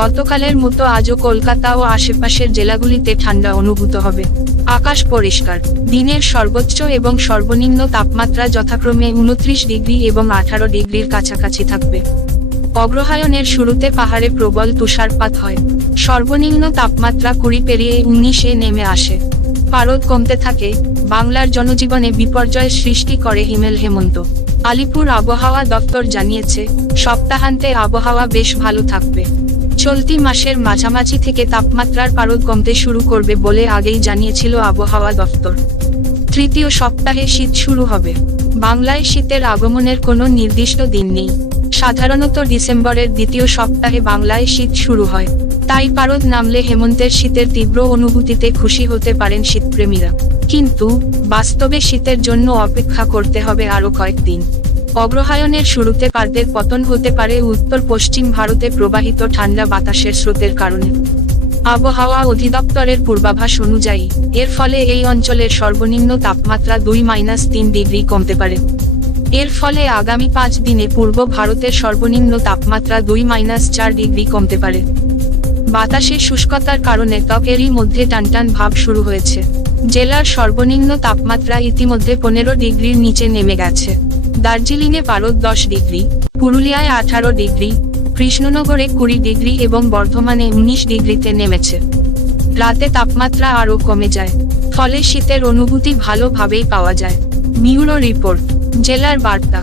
গতকালের মতো আজও কলকাতা ও আশেপাশের জেলাগুলিতে ঠান্ডা অনুভূত হবে। আকাশ পরিষ্কার, দিনের সর্বোচ্চ এবং সর্বনিম্ন তাপমাত্রা যথাক্রমে 29 ডিগ্রি এবং 18 ডিগ্রির কাছাকাছি থাকবে। অগ্রহায়ণের শুরুতে পাহাড়ে প্রবল তুষারপাত হয়। সর্বনিম্ন তাপমাত্রা 20 পেরিয়ে 19-এ নেমে আসে। পারদ কমতে থাকে, বাংলার জনজীবনে বিপর্যয়ের সৃষ্টি করে হিমেল হেমন্ত। আলিপুর আবহাওয়া দপ্তর জানিয়েছে, সপ্তাহান্তে আবহাওয়া বেশ ভালো থাকবে। চলতি মাসের মাঝামাঝি থেকে তাপমাত্রার পারদ কমতে শুরু করবে বলে আগেই জানিয়েছিল আবহাওয়া দপ্তর। তৃতীয় সপ্তাহে শীত শুরু হবে। বাংলায় শীতের আগমনের কোনো নির্দিষ্ট দিন নেই। সাধারণত ডিসেম্বরের দ্বিতীয় সপ্তাহে বাংলায় শীত শুরু হয়। তাই পারদ নামলে হেমন্তের শীতের তীব্র অনুভূতিতে খুশি হতে পারেন শীতপ্রেমীরা। কিন্তু বাস্তবে শীতের জন্য অপেক্ষা করতে হবে আরও কয়েকদিন। অগ্রহায়ণের শুরুতে পারদের পতন হতে পারে উত্তর পশ্চিম ভারতে প্রবাহিত ঠান্ডা বাতাসের স্রোতের কারণে। আবহাওয়া অধিদপ্তরের পূর্বাভাস অনুযায়ী এর ফলে এই অঞ্চলের সর্বনিম্ন তাপমাত্রা 2-3 ডিগ্রি কমতে পারে। এর ফলে আগামী 5 দিনে পূর্ব ভারতের সর্বনিম্ন তাপমাত্রা 2-4 ডিগ্রি কমতে পারে। বাতাসের শুষ্কতার কারণে ত্বকেরই মধ্যে টানটান ভাব শুরু হয়েছে। জেলার সর্বনিম্ন তাপমাত্রা ইতিমধ্যে 15 ডিগ্রির নিচে নেমে গেছে। দার্জিলিংয়ে পারদ 10 ডিগ্রি, পুরুলিয়ায় 18 ডিগ্রি, কৃষ্ণনগরে 20 ডিগ্রি এবং বর্ধমানে 19 ডিগ্রিতে নেমেছে। রাতে তাপমাত্রা আরও কমে যায়, ফলে শীতের অনুভূতি ভালোভাবেই পাওয়া যায়। ব্যুরো রিপোর্ট, জেলার বার্তা।